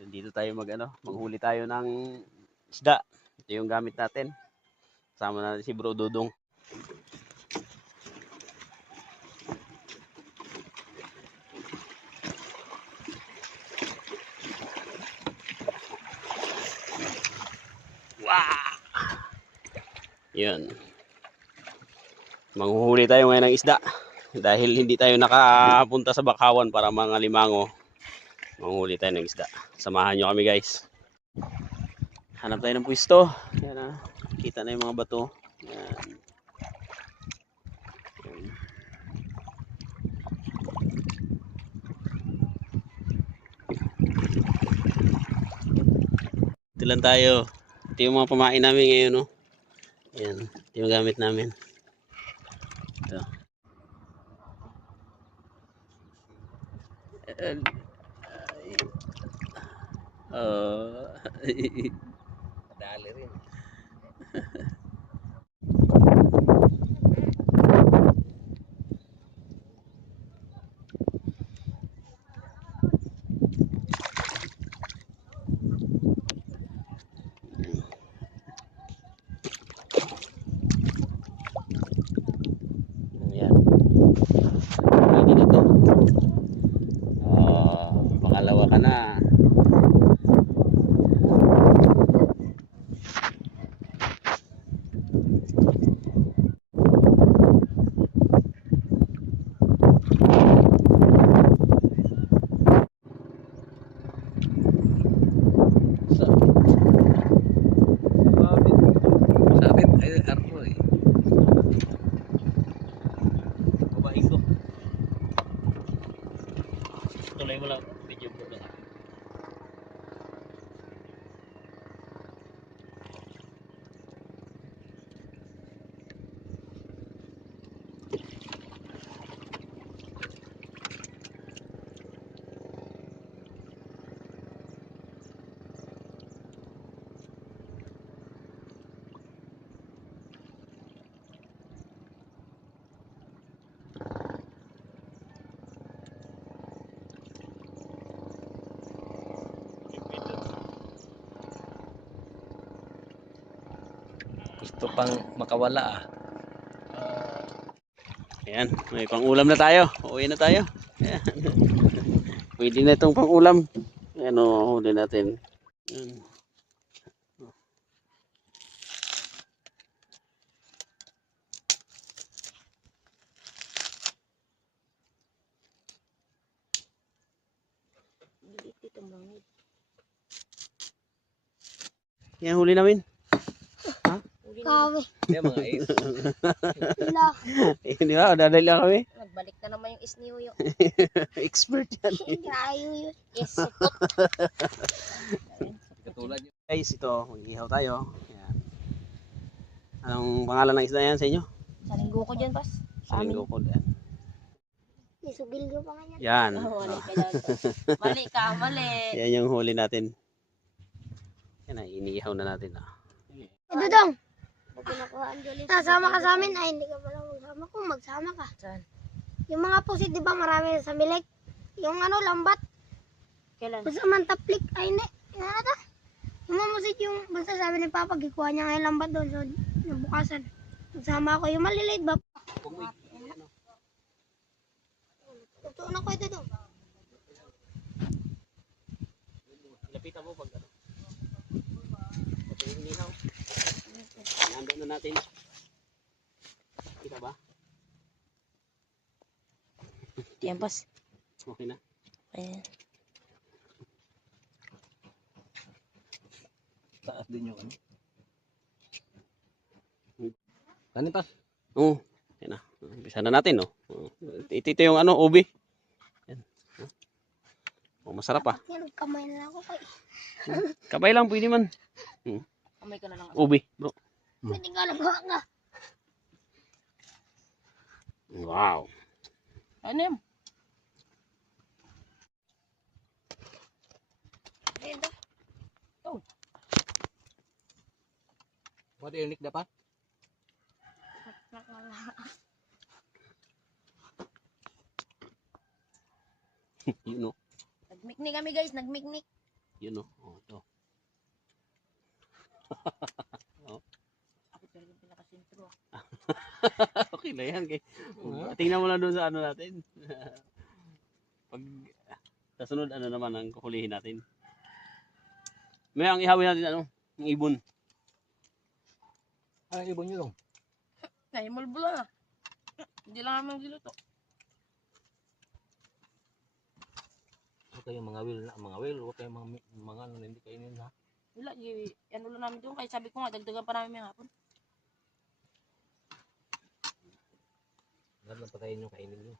Dito tayo manghuli tayo ng isda. Ito yung gamit natin. Kasama natin si Bro Dudong. Wow! Yun. Manghuhuli tayo ngayon ng isda. Dahil hindi tayo nakapunta sa bakawan para mga limango. Manghuli tayo ng isda. Samahan nyo kami guys. Hanap tayo ng pwesto. Yan na. Kita na yung mga bato. Yan. Yan. Ito lang tayo. Ito yung mga pamain namin ngayon. No? Yan. Ito yung gamit namin. Ito. Dali rin. Yan. Pwede na to. Pangalawa ka na. Sabit ay aroy. Babahin ko. Tuloy mo lang. Video ko lang. Gusto pang makawala ah. Ayan, may pang-ulam na tayo. Uwi na tayo. Ayan. Pwede na itong pang-ulam. Ayan o, huli natin. Ayan. Yan huli namin. Ha? Kami. Yan mga is. Wala. Di ba? Dadali lang kami. Nagbalik na naman yung isniuyo. Expert yan. Grayo yun. Yes, Katulad yun. Guys, ito, mag-ihaw tayo. Ayan. Anong pangalan ng isda yan sa inyo? sa linggo ko dyan, pas. Salinggo ko. Yan. Isugil ko pa nga yan. Yan. Mali ka, mali. Yan yung huli natin. Yan na, iniihaw na natin. Dudong. Nasama ka sa amin. Ay, hindi ka pala magsama. Kung magsama ka. Saan? Yung mga pusit, di ba marami sa milik? Yung lambat. Kailan? Basta man taplik. Ay, hindi. Ano na to? Yung mga pusit yung, basta sabi ni Papa, gikuha niya ngayon lambat doon. So, nabukasan. Magsama ako. Yung maliliit ba? Totoo na ko ito doon. Lapitan mo pag ano. Ito yung inihaw. Nandun na natin. Kita ba? Yan, pas. Okay na. Ayan. Taas din yung ano. Kanin pas. Oo. Yan na. Umpisa na natin, no? Ito yung ubi. Yan. Oh, masarap ah. Yan, kamay na lang ako kay. Kabay lang, pwede man. Kamay ka na lang. Ubi, bro. Pwede ka lang ka. Wow. Ano yan? Dito. What inik dapat? You know. Nagmiknik kami guys, nagmiknik. Yun o. Oh, ito. Ako talaga yung pinakasintro. Okay na yan. Tingnan mo lang doon sa ano natin. Pag sa sunod ano naman ang kukulihin natin. May ang ihawin natin ano, yung ibon. Ay, ibon nyo lang. Naimulbula na. Hindi lang naman giluto. Huwag kayong mga whale. Huwag kayong mga ano, hindi kainin ha. Wala, ano lang namin doon. Kaya sabi ko nga, dagdagan pa namin may hapon. Lahat ng patayin nyo, kainin nyo.